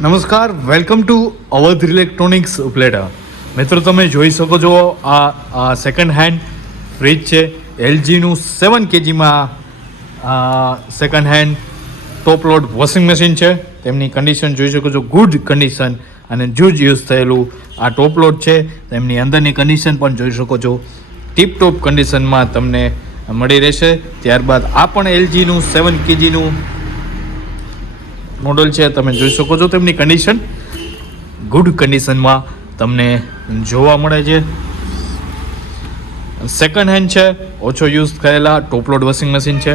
નમસ્કાર welcome to Awadh electronics Upleta. મિત્રો, તમે જોઈ શકો છો, આ સેકન્ડ હેન્ડ ફ્રિજ છે. એલજીનું seven કેજીમાં second hand top load washing machine છે. તેમની કન્ડિશન જોઈ શકો છો ગુડ કન્ડિશન અને જૂજ યુઝ થયેલું આ ટોપ લોડ છે. તેમની અંદરની કન્ડિશન પણ જોઈ શકો છો. ટીપ ટોપ કન્ડિશનમાં તમને મળી રહેશે. ત્યારબાદ આ પણ એલજીનું સેવન કેજીનું મોડલ છે, તમે જોઈ શકો છો તેમની કન્ડિશન ગુડ કન્ડિશનમાં તમને જોવા મળે છે. સેકન્ડ હેન્ડ છે, ઓછો યુઝ થયેલા ટોપલોડ વોશિંગ મશીન છે.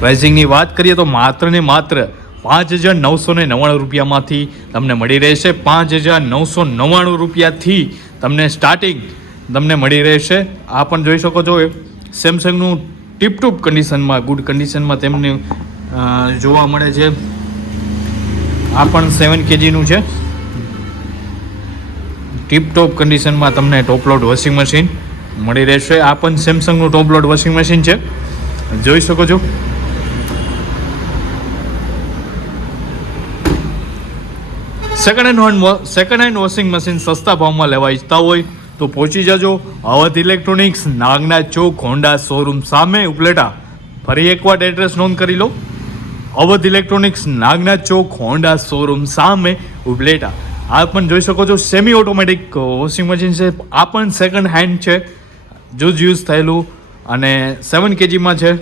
પ્રાઇઝિંગની વાત કરીએ તો માત્ર ને માત્ર પાંચ હજાર નવસો ને નવ્વાણું રૂપિયામાંથી તમને મળી રહેશે. પાંચ હજાર નવસો નવ્વાણું રૂપિયાથી તમને સ્ટાર્ટિંગ તમને મળી રહેશે. આ પણ જોઈ શકો છો સેમસંગનું ટીપટૂપ કન્ડિશનમાં ગુડ કન્ડિશનમાં તેમને જોવા મળે છે. આ પણ સેવન કેજીનું છે. ટીપટોપ કન્ડિશનમાં તમને ટોપલોડ વોશિંગ મશીન મળી રહેશે. આ પણ સેમસંગનું ટોપલોડ વોશિંગ મશીન છે. જોઈ શકો છો. Second hand second hand washing machine સસ્તા ભાવમાં લેવા ઈચ્છતા હોય તો પહોંચી જજો. Awadh electronics Nagnath Chowk Honda showroom સામે ઉપલેટા. ફરી એકવાર એડ્રેસ નોંધ કરી લો. Awadh electronics Nagnath Chowk, Honda showroom સામે ઉબલેટા આ પણ જોઈ શકો છો સેમી ઓટોમેટિક વોશિંગ મશીન છે. આ પણ સેકન્ડ હેન્ડ છે. જૂજ યુઝ થયેલું અને સેવન કેજીમાં છે.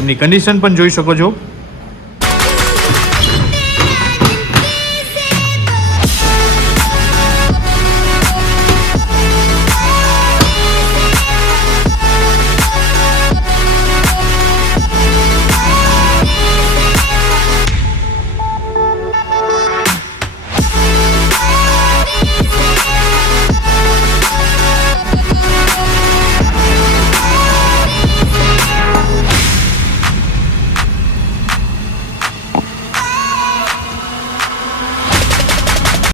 એની કન્ડિશન પણ જોઈ શકો છો.